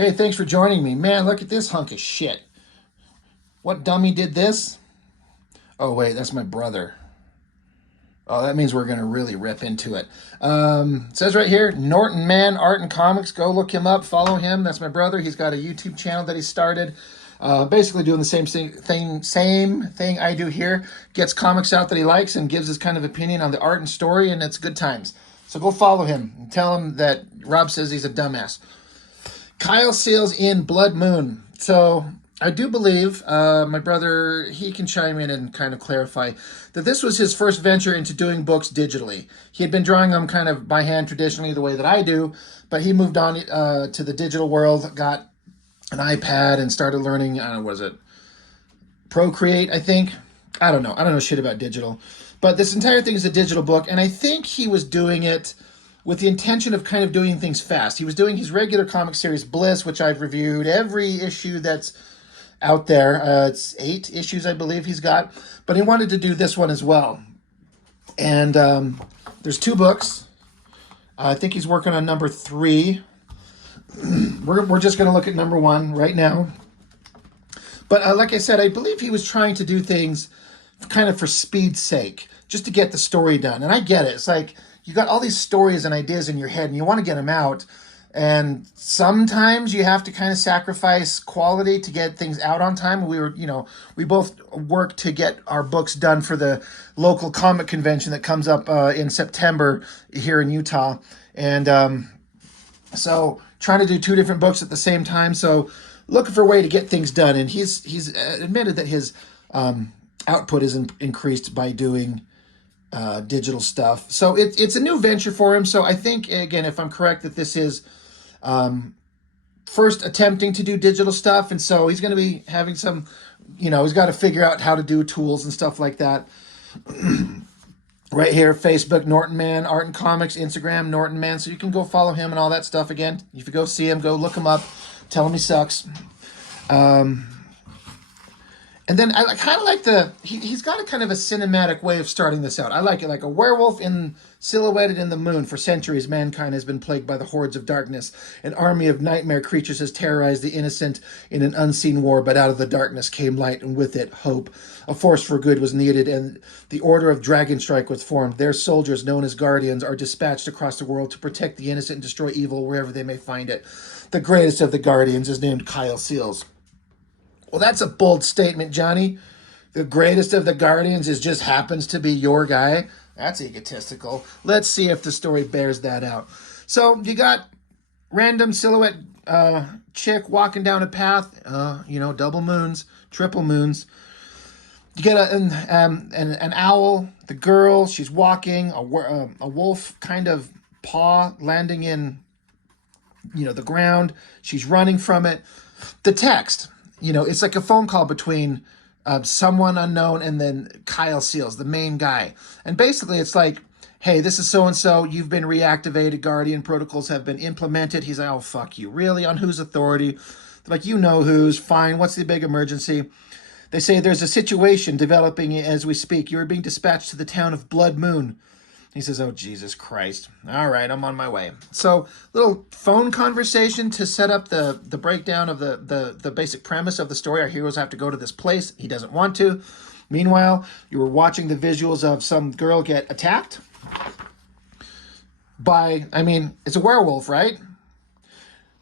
Hey, thanks for joining me. Man, look at this hunk of shit. What dummy did this? Oh, wait, that's my brother. Oh, that means we're going to really rip into it. It says right here, Norton Man Art and Comics. Go look him up. Follow him. That's my brother. He's got a YouTube channel that he started. Basically doing the same thing I do here. Gets comics out that he likes and gives his kind of opinion on the art and story, and it's good times. So go follow him and tell him that Rob says he's a dumbass. Kyle Seals in Blood Moon. So I do believe my brother, he can chime in and kind of clarify that this was his first venture into doing books digitally. He had been drawing them kind of by hand traditionally the way that I do, but he moved on to the digital world, got an iPad and started learning, I don't know, was it Procreate, I think? I don't know. I don't know shit about digital. But this entire thing is a digital book, and I think he was doing it with the intention of kind of doing things fast. He was doing his regular comic series Bliss, which I've reviewed every issue that's out there. It's 8 issues, I believe he's got. But he wanted to do this one as well. And there's 2 books. I think he's working on number 3. We're just going to look at number 1 right now. But like I said, I believe he was trying to do things kind of for speed's sake, just to get the story done. And I get it. It's like you got all these stories and ideas in your head and you want to get them out. And sometimes you have to kind of sacrifice quality to get things out on time. We both work to get our books done for the local comic convention that comes up in September here in Utah. And so trying to do 2 different books at the same time. So looking for a way to get things done. And he's admitted that his output is increased by doing digital stuff. So it's a new venture for him. So I think, again, if I'm correct, that this is first attempting to do digital stuff. And so he's going to be having some, he's got to figure out how to do tools and stuff like that. Right here, Facebook, Norton Man, Art and Comics, Instagram, Norton Man. So you can go follow him and all that stuff. Again, if you go see him, go look him up. Tell him he sucks. And then I kind of like he's got a kind of a cinematic way of starting this out. I like it, like a werewolf silhouetted in the moon. For centuries, mankind has been plagued by the hordes of darkness. An army of nightmare creatures has terrorized the innocent in an unseen war, but out of the darkness came light, and with it, hope. A force for good was needed, and the Order of Dragonstrike was formed. Their soldiers, known as Guardians, are dispatched across the world to protect the innocent and destroy evil wherever they may find it. The greatest of the Guardians is named Kyle Seals. Well, that's a bold statement, Johnny. The greatest of the Guardians just happens to be your guy. That's egotistical. Let's see if the story bears that out. So you got random silhouette chick walking down a path. Double moons, triple moons. You get an owl. The girl, she's walking. A wolf kind of paw landing in, the ground. She's running from it. The text. It's like a phone call between someone unknown and then Kyle Seals, the main guy. And basically it's like, hey, this is so-and-so. You've been reactivated. Guardian protocols have been implemented. He's like, oh, fuck you. Really? On whose authority? They're like, who's. Fine. What's the big emergency? They say there's a situation developing as we speak. You're being dispatched to the town of Blood Moon. He says, oh, Jesus Christ. All right, I'm on my way. So little phone conversation to set up the breakdown of the basic premise of the story. Our heroes have to go to this place. He doesn't want to. Meanwhile, you were watching the visuals of some girl get attacked by, it's a werewolf, right?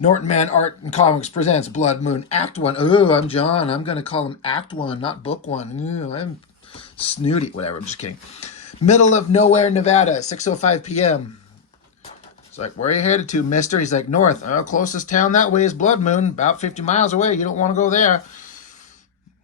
Norton Man Art and Comics presents Blood Moon Act 1. Ooh, I'm John. I'm going to call him Act 1, not Book 1. Ooh, I'm snooty. Whatever, I'm just kidding. Middle of nowhere, Nevada, 6:05 p.m. It's like, where are you headed to, mister? He's like, north. Oh, closest town that way is Blood Moon, about 50 miles away. You don't want to go there.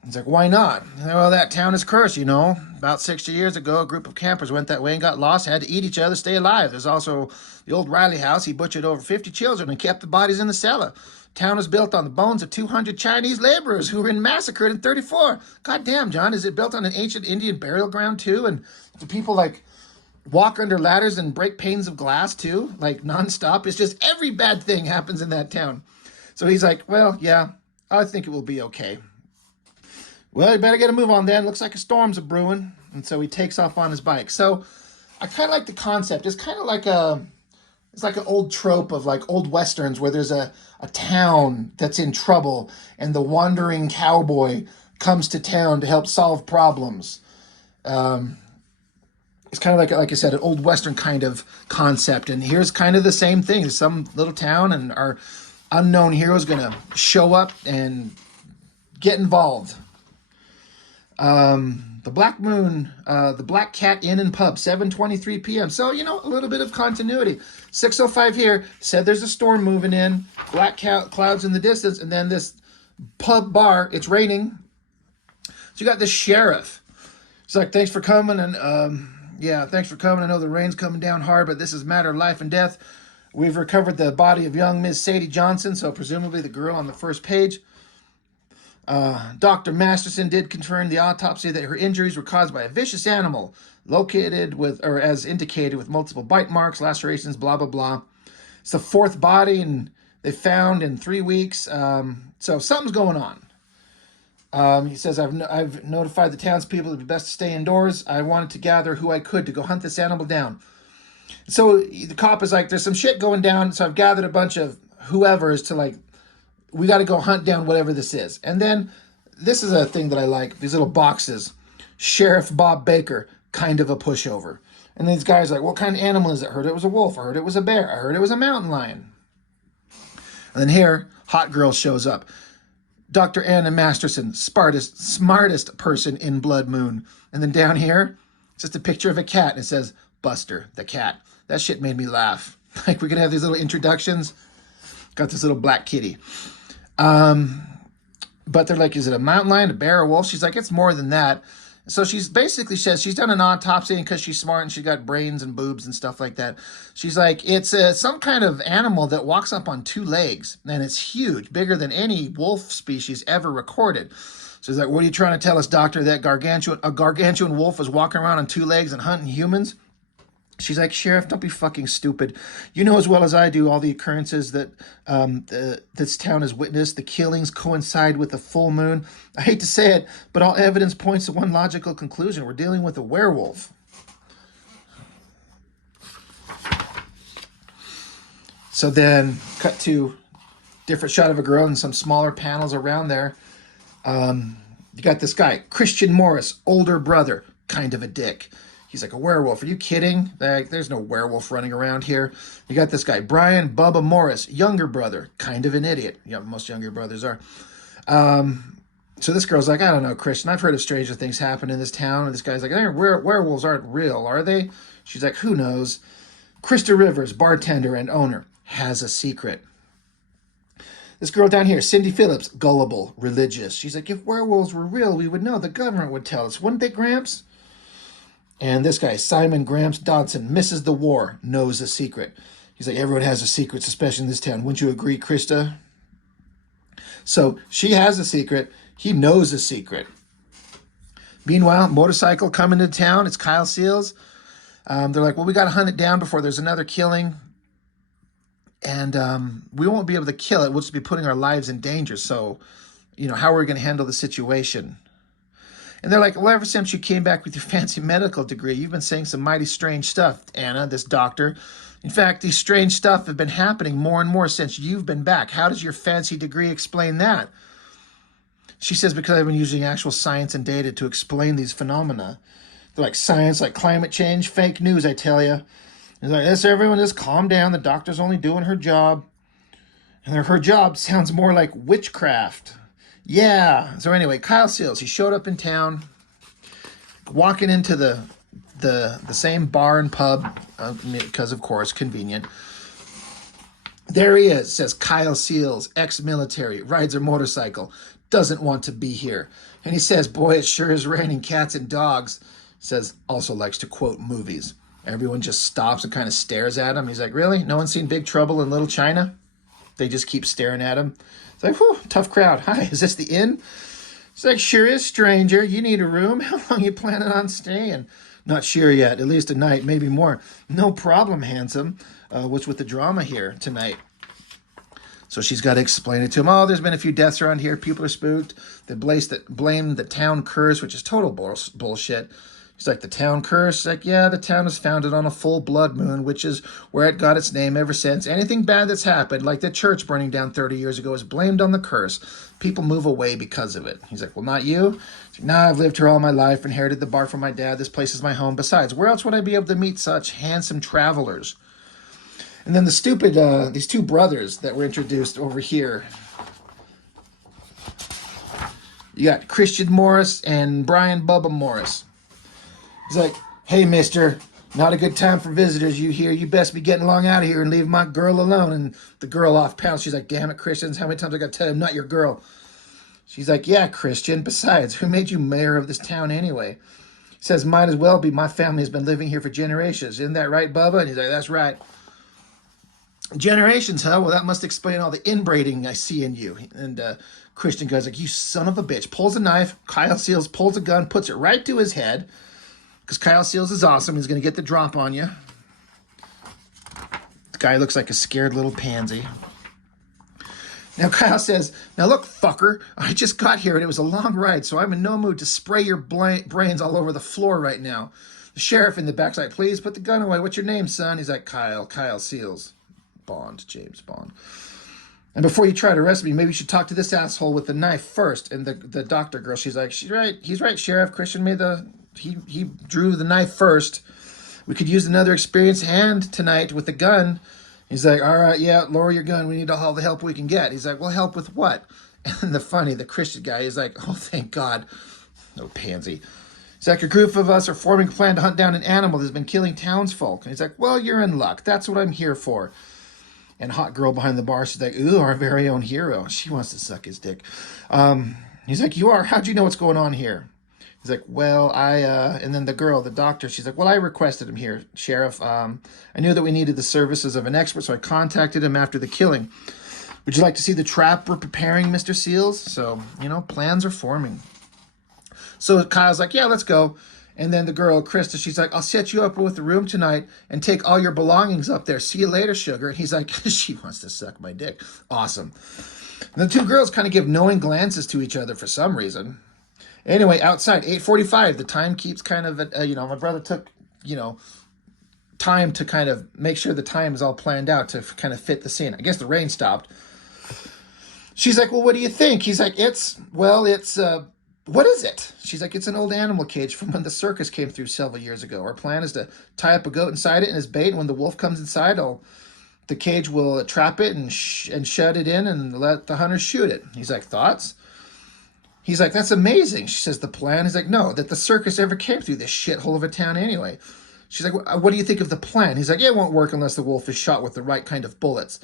He's like, why not? Well, that town is cursed, About 60 years ago, a group of campers went that way and got lost, had to eat each other, stay alive. There's also the old Riley house. He butchered over 50 children and kept the bodies in the cellar. Town is built on the bones of 200 Chinese laborers who were massacred in 34. God damn, John, is it built on an ancient Indian burial ground too? And do people walk under ladders and break panes of glass too? Nonstop? It's just every bad thing happens in that town. So he's like, well, yeah, I think it will be okay. Well, you better get a move on then. Looks like a storm's a brewing. And so he takes off on his bike. So I kind of like the concept. It's kind of like a It's like an old trope of like old westerns where there's a town that's in trouble and the wandering cowboy comes to town to help solve problems. It's kind of like I said, an old western kind of concept. And here's kind of the same thing. Some little town and our unknown hero is going to show up and get involved. The Black Moon, the Black Cat Inn and Pub, 7:23 p.m. So, you know, a little bit of continuity. 6:05 here, said there's a storm moving in, black clouds in the distance, and then this pub bar, it's raining. So you got this sheriff. He's like, thanks for coming, and yeah, thanks for coming. I know the rain's coming down hard, but this is a matter of life and death. We've recovered the body of young Miss Sadie Johnson, so presumably the girl on the first page. Dr. Masterson did confirm the autopsy that her injuries were caused by a vicious animal located with, or as indicated, with multiple bite marks, lacerations, blah, blah, blah. It's the fourth body and they found in 3 weeks. So something's going on. He says, I've notified the townspeople it would be best to stay indoors. I wanted to gather who I could to go hunt this animal down. So the cop is like, there's some shit going down. So I've gathered a bunch of whoever's to like, we got to go hunt down whatever this is. And then this is a thing that I like. These little boxes. Sheriff Bob Baker, kind of a pushover. And these guys are like, what kind of animal is it? I heard it was a wolf. I heard it was a bear. I heard it was a mountain lion. And then here, hot girl shows up. Dr. Anna Masterson, smartest person in Blood Moon. And then down here, it's just a picture of a cat. And it says, Buster, the cat. That shit made me laugh. Like, we're going to have these little introductions. Got this little black kitty. But they're like, is it a mountain lion, a bear, a wolf? She's like, it's more than that. So she's basically says she's done an autopsy because she's smart and she's got brains and boobs and stuff like that. She's like, it's some kind of animal that walks up on 2 legs and it's huge, bigger than any wolf species ever recorded. So she's like, what are you trying to tell us, doctor, that a gargantuan wolf is walking around on 2 legs and hunting humans? She's like, Sheriff, don't be fucking stupid. You know as well as I do all the occurrences that this town has witnessed. The killings coincide with the full moon. I hate to say it, but all evidence points to one logical conclusion. We're dealing with a werewolf. So then, cut to different shot of a girl and some smaller panels around there. You got this guy, Christian Morris, older brother, kind of a dick. He's like, a werewolf. Are you kidding? Like, there's no werewolf running around here. You got this guy, Brian Bubba Morris, younger brother, kind of an idiot. You know, most younger brothers are. So this girl's like, I don't know, Christian. I've heard of stranger things happen in this town. And this guy's like, werewolves aren't real, are they? She's like, who knows? Krista Rivers, bartender and owner, has a secret. This girl down here, Cindy Phillips, gullible, religious. She's like, if werewolves were real, we would know. The government would tell us. Wouldn't they, Gramps? And this guy, Simon Gramps Dodson, misses the war, knows a secret. He's like, everyone has a secret, especially in this town. Wouldn't you agree, Krista? So she has a secret. He knows a secret. Meanwhile, motorcycle coming to town. It's Kyle Seals. They're like, well, we got to hunt it down before there's another killing. And we won't be able to kill it. We'll just be putting our lives in danger. So, you know, how are we going to handle the situation? And they're like, well, ever since you came back with your fancy medical degree, you've been saying some mighty strange stuff, Anna, this doctor. In fact, these strange stuff have been happening more and more since you've been back. How does your fancy degree explain that? She says, because I've been using actual science and data to explain these phenomena. They're like, science, like climate change, fake news, I tell you. He's like, yes, everyone just calm down. The doctor's only doing her job. And her job sounds more like witchcraft. Yeah. So anyway, Kyle Seals, he showed up in town, walking into the same bar and pub, because of course, convenient. There he is, says Kyle Seals, ex-military, rides a motorcycle, doesn't want to be here. And he says, boy, it sure is raining cats and dogs. Says, also likes to quote movies. Everyone just stops and kind of stares at him. He's like, really? No one's seen Big Trouble in Little China? They just keep staring at him. It's like, whew, tough crowd. Hi, is this the inn? It's like, sure is, stranger. You need a room? How long you planning on staying? Not sure yet. At least a night, maybe more. No problem, handsome. What's with the drama here tonight? So she's got to explain it to him. Oh, there's been a few deaths around here. People are spooked. They blame the town curse, which is total bullshit. He's like, the town curse? She's like, yeah, the town was founded on a full blood moon, which is where it got its name ever since. Anything bad that's happened, like the church burning down 30 years ago, is blamed on the curse. People move away because of it. He's like, well, not you? She's like, nah, I've lived here all my life, inherited the bar from my dad. This place is my home. Besides, where else would I be able to meet such handsome travelers? And then the stupid, these two brothers that were introduced over here. You got Christian Morris and Brian Bubba Morris. He's like, hey, mister, not a good time for visitors. You here? You best be getting along out of here and leave my girl alone. And the girl off pounds. She's like, damn it, Christians. How many times I got to tell you I'm not your girl? She's like, yeah, Christian. Besides, who made you mayor of this town anyway? He says, might as well be. My family has been living here for generations. Isn't that right, Bubba? And he's like, that's right. Generations, huh? Well, that must explain all the inbreeding I see in you. And Christian goes like, you son of a bitch. Pulls a knife. Kyle Seals pulls a gun, puts it right to his head. Because Kyle Seals is awesome. He's going to get the drop on you. The guy looks like a scared little pansy. Now Kyle says, now look, fucker, I just got here and it was a long ride, so I'm in no mood to spray your brains all over the floor right now. The sheriff in the back's like, please put the gun away. What's your name, son? He's like, Kyle Seals. Bond, James Bond. And before you try to arrest me, maybe you should talk to this asshole with the knife first. And the doctor girl, she's like, she's right. He's right, Sheriff. Christian made he drew the knife first. We could use another experienced hand tonight with the gun. He's like, all right, yeah, lower your gun. We need all the help we can get. He's like, well, help with what? And the Christian guy is like, oh, thank God. No pansy. He's like, a group of us are forming a plan to hunt down an animal that's been killing townsfolk. And he's like, well, you're in luck. That's what I'm here for. And hot girl behind the bar, she's like, ooh, our very own hero. She wants to suck his dick. He's like, you are? How'd you know what's going on here? He's like, well, and then the girl, the doctor, she's like, well, I requested him here, Sheriff. I knew that we needed the services of an expert, so I contacted him after the killing. Would you like to see the trap we're preparing, Mr. Seals? So, plans are forming. So Kyle's like, yeah, let's go. And then the girl, Krista, she's like, I'll set you up with a room tonight and take all your belongings up there. See you later, sugar. And he's like, she wants to suck my dick. Awesome. And the two girls kind of give knowing glances to each other for some reason. Anyway, outside, 8:45, the time keeps kind of, my brother took, time to kind of make sure the time is all planned out to kind of fit the scene. I guess the rain stopped. She's like, well, what do you think? He's like, what is it? She's like, it's an old animal cage from when the circus came through several years ago. Our plan is to tie up a goat inside it and as bait, and when the wolf comes inside, the cage will trap it and shut it in and let the hunters shoot it. He's like, thoughts? He's like, that's amazing. She says, the plan? He's like, no, that the circus ever came through this shithole of a town anyway. She's like, what do you think of the plan? He's like, yeah, it won't work unless the wolf is shot with the right kind of bullets.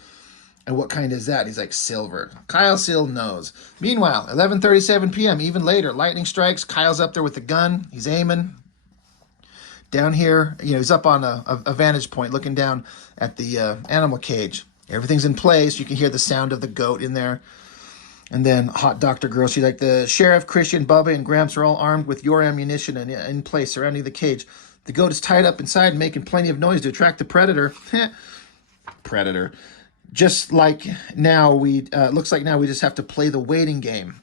And what kind is that? He's like, silver. Kyle Seal knows. Meanwhile, 11:37 p.m., even later, lightning strikes. Kyle's up there with the gun. He's aiming. Down here, he's up on a vantage point looking down at the animal cage. Everything's in place. You can hear the sound of the goat in there. And then hot doctor girl, she's like, the sheriff, Christian, Bubba, and Gramps are all armed with your ammunition and in place surrounding the cage. The goat is tied up inside, making plenty of noise to attract the predator. Predator. Just like now, looks like now we just have to play the waiting game.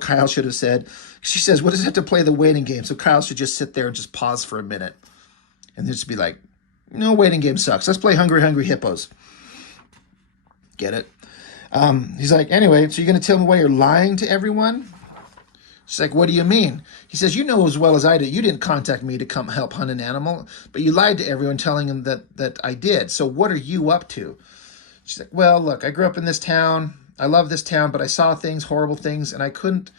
Kyle should have said. She says, what does it have to play the waiting game? So Kyle should just sit there and just pause for a minute. And just be like, no, waiting game sucks. Let's play Hungry Hungry Hippos. Get it? He's like, anyway, so you're going to tell me why you're lying to everyone? She's like, what do you mean? He says, you know as well as I do, you didn't contact me to come help hunt an animal, but you lied to everyone telling them that I did. So what are you up to? She's like, well, look, I grew up in this town. I love this town, but I saw things, horrible things, and I couldn't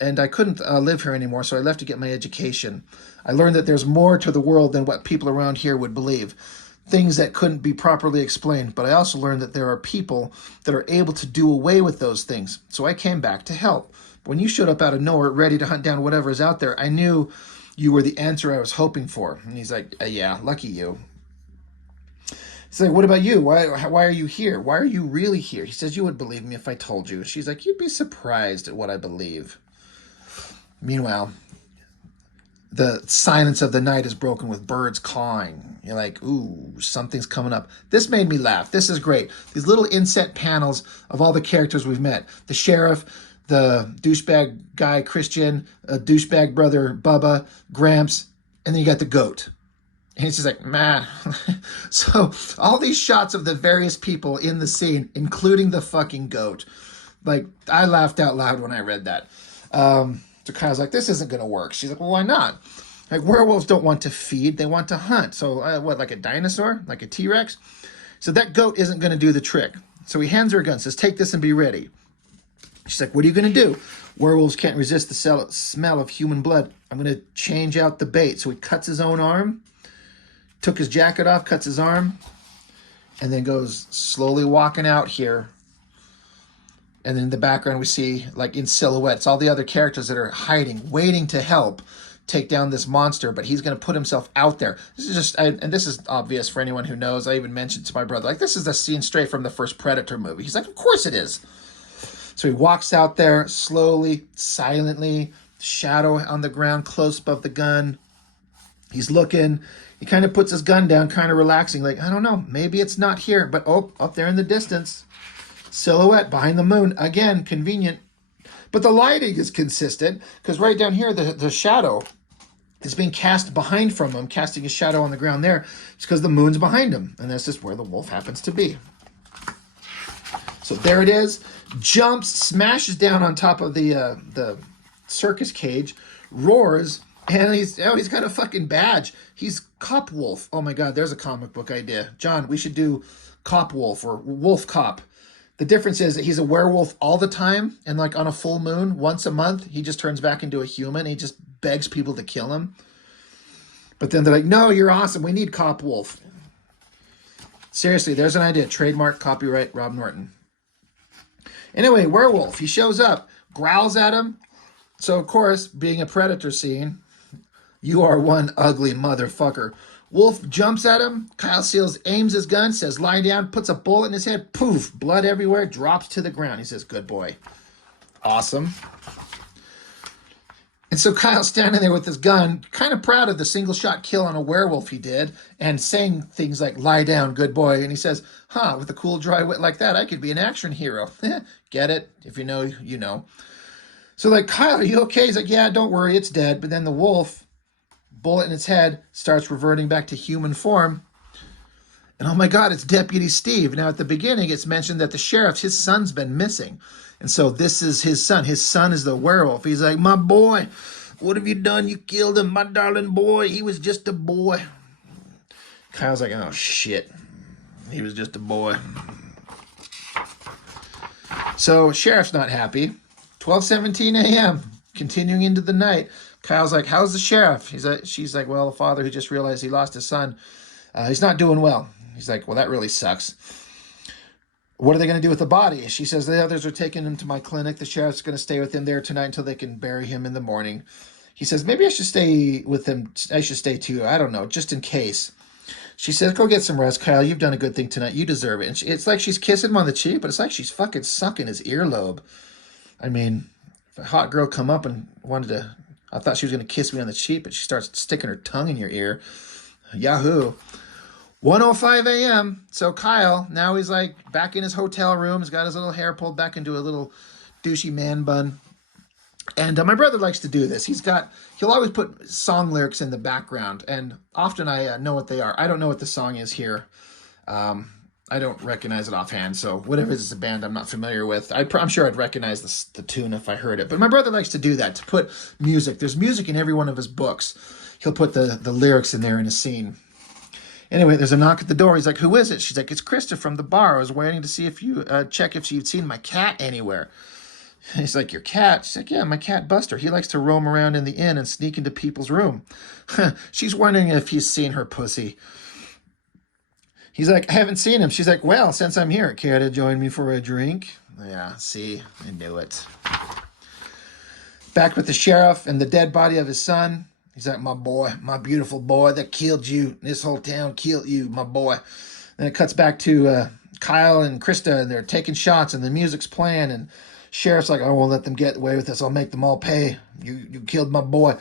live here anymore, so I left to get my education. I learned that there's more to the world than what people around here would believe. Things that couldn't be properly explained, but I also learned that there are people that are able to do away with those things. So I came back to help. When you showed up out of nowhere, ready to hunt down whatever is out there, I knew you were the answer I was hoping for. And he's like, yeah, lucky you. He's like, what about you? Why are you here? Why are you really here? He says, you would believe me if I told you. She's like, you'd be surprised at what I believe. Meanwhile, the silence of the night is broken with birds cawing. You're like, ooh, something's coming up. This made me laugh. This is great. These little inset panels of all the characters we've met. The sheriff, the douchebag guy, Christian, a douchebag brother, Bubba, Gramps, and then you got the goat. And he's just like, man. So all these shots of the various people in the scene, including the fucking goat. Like, I laughed out loud when I read that. So Kyle's like, this isn't going to work. She's like, well, why not? Like, werewolves don't want to feed. They want to hunt. So what, like a dinosaur? Like a T-Rex? So that goat isn't going to do the trick. So he hands her a gun, says, take this and be ready. She's like, what are you going to do? Werewolves can't resist the smell of human blood. I'm going to change out the bait. So he cuts his own arm, took his jacket off, cuts his arm, and then goes slowly walking out here. And then in the background, we see, like in silhouettes, all the other characters that are hiding, waiting to help take down this monster, but he's going to put himself out there. This is just, and this is obvious for anyone who knows. I even mentioned to my brother, like, this is a scene straight from the first Predator movie. He's like, of course it is. So he walks out there slowly, silently, shadow on the ground, close above the gun. He's looking. He kind of puts his gun down, kind of relaxing, like, I don't know, maybe it's not here, but oh, up there in the distance. Silhouette behind the moon. Again, convenient. But the lighting is consistent, because right down here, the shadow is being cast behind from him, casting a shadow on the ground there. It's because the moon's behind him, and that's just where the wolf happens to be. So there it is. Jumps, smashes down on top of the circus cage, roars, and he's got a fucking badge. He's Cop Wolf. Oh my God, there's a comic book idea. John, we should do Cop Wolf or Wolf Cop. The difference is that he's a werewolf all the time, and like on a full moon, once a month, he just turns back into a human. He just begs people to kill him. But then they're like, no, you're awesome. We need Cop Wolf. Seriously, there's an idea. Trademark, copyright, Rob Norton. Anyway, werewolf. He shows up, growls at him. So, of course, being a Predator scene, you are one ugly motherfucker. Wolf jumps at him. Kyle Seals aims his gun, says, lie down, puts a bullet in his head. Poof, blood everywhere, drops to the ground. He says, good boy. Awesome. And so Kyle's standing there with his gun, kind of proud of the single shot kill on a werewolf he did, and saying things like, lie down, good boy. And he says, with a cool, dry wit like that, I could be an action hero. Get it? If you know, you know. So like, Kyle, are you okay? He's like, yeah, don't worry, it's dead. But then the wolf, bullet in its head, starts reverting back to human form. And oh my God, it's Deputy Steve. Now at the beginning, it's mentioned that the sheriff, his son's been missing. And so this is his son. His son is the werewolf. He's like, my boy, what have you done? You killed him, my darling boy. He was just a boy. Kyle's like, oh shit. He was just a boy. So sheriff's not happy. 12:17 a.m., continuing into the night. Kyle's like, how's the sheriff? She's like, well, the father who just realized he lost his son, he's not doing well. He's like, well, that really sucks. What are they going to do with the body? She says, the others are taking him to my clinic. The sheriff's going to stay with him there tonight until they can bury him in the morning. He says, maybe I should stay with him. I should stay too. I don't know, just in case. She says, go get some rest, Kyle. You've done a good thing tonight. You deserve it. And it's like she's kissing him on the cheek, but it's like she's fucking sucking his earlobe. I mean, if a hot girl come up and I thought she was going to kiss me on the cheek, but she starts sticking her tongue in your ear. Yahoo. 1:05 a.m. So Kyle, now he's like back in his hotel room. He's got his little hair pulled back into a little douchey man bun. And my brother likes to do this. He'll always put song lyrics in the background. And often I know what they are. I don't know what the song is here. I don't recognize it offhand. So whatever it is, it's a band I'm not familiar with. I'm sure I'd recognize the tune if I heard it. But my brother likes to do that, to put music. There's music in every one of his books. He'll put the lyrics in there in a scene. Anyway, there's a knock at the door. He's like, who is it? She's like, it's Krista from the bar. I was waiting to see if you check if she'd seen my cat anywhere. He's like, your cat? She's like, yeah, my cat Buster. He likes to roam around in the inn and sneak into people's room. She's wondering if he's seen her pussy. He's like, I haven't seen him. She's like, well, since I'm here, care to join me for a drink? Yeah, see, I knew it. Back with the sheriff and the dead body of his son. He's like, my boy, my beautiful boy that killed you. This whole town killed you, my boy. Then it cuts back to Kyle and Krista, and they're taking shots, and the music's playing, and sheriff's like, I won't let them get away with this. I'll make them all pay. You killed my boy.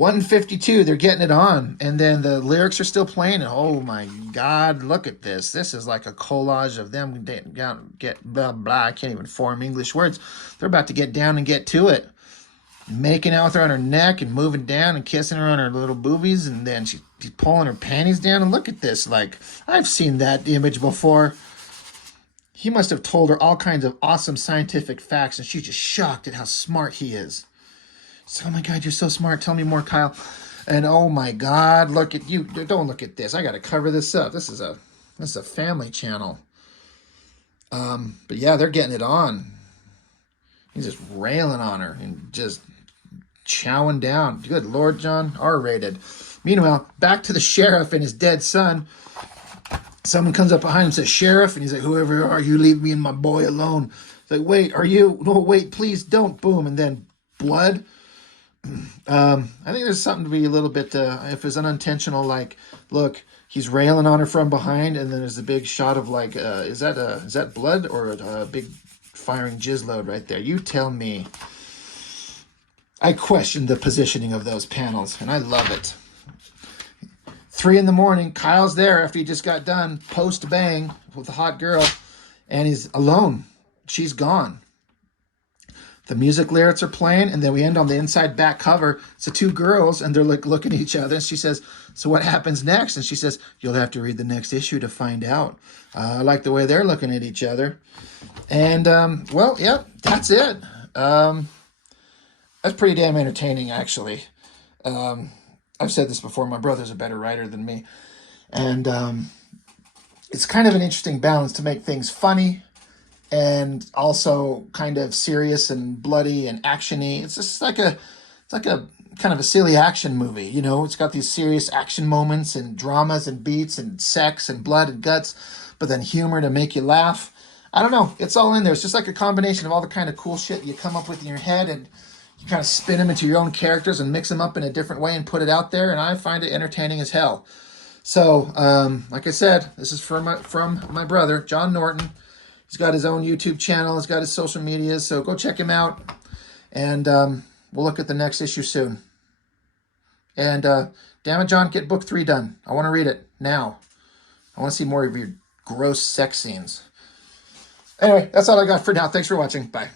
152, they're getting it on. And then the lyrics are still playing. And oh my God, look at this. This is like a collage of them get blah, blah. I can't even form English words. They're about to get down and get to it. Making out with her on her neck and moving down and kissing her on her little boobies. And then she's pulling her panties down. And look at this. Like, I've seen that image before. He must have told her all kinds of awesome scientific facts. And she's just shocked at how smart he is. So, oh my God, you're so smart. Tell me more, Kyle. And oh my God, look at you. Don't look at this. I got to cover this up. This is a family channel. But yeah, they're getting it on. He's just railing on her and just chowing down. Good Lord, John, R-rated. Meanwhile, back to the sheriff and his dead son. Someone comes up behind him and says, "Sheriff," and he's like, "Whoever you are, you leave me and my boy alone." It's like, "Wait, are you? No, wait, please don't." Boom, and then blood. I think there's something to be a little bit, if it's unintentional, like, look, he's railing on her from behind, and then there's a big shot of like, is that blood or a big firing jizz load right there? You tell me. I question the positioning of those panels, and I love it. 3 a.m, Kyle's there after he just got done post-bang with a hot girl, and he's alone. She's gone. The music lyrics are playing, and then we end on the inside back cover. It's the 2 girls, and they're like looking at each other. And she says, "So what happens next?" And she says, "You'll have to read the next issue to find out." I like the way they're looking at each other. And, well, yeah, that's it. That's pretty damn entertaining, actually. I've said this before. My brother's a better writer than me. And it's kind of an interesting balance to make things funny and also kind of serious and bloody and actiony. It's just like it's like a kind of a silly action movie, you know. It's got these serious action moments and dramas and beats and sex and blood and guts, but then humor to make you laugh. I don't know. It's all in there. It's just like a combination of all the kind of cool shit you come up with in your head, and you kind of spin them into your own characters and mix them up in a different way and put it out there. And I find it entertaining as hell. So, like I said, this is from my brother, John Norton. He's got his own YouTube channel. He's got his social media. So go check him out. And we'll look at the next issue soon. And damn it, John, get book 3 done. I want to read it now. I want to see more of your gross sex scenes. Anyway, that's all I got for now. Thanks for watching. Bye.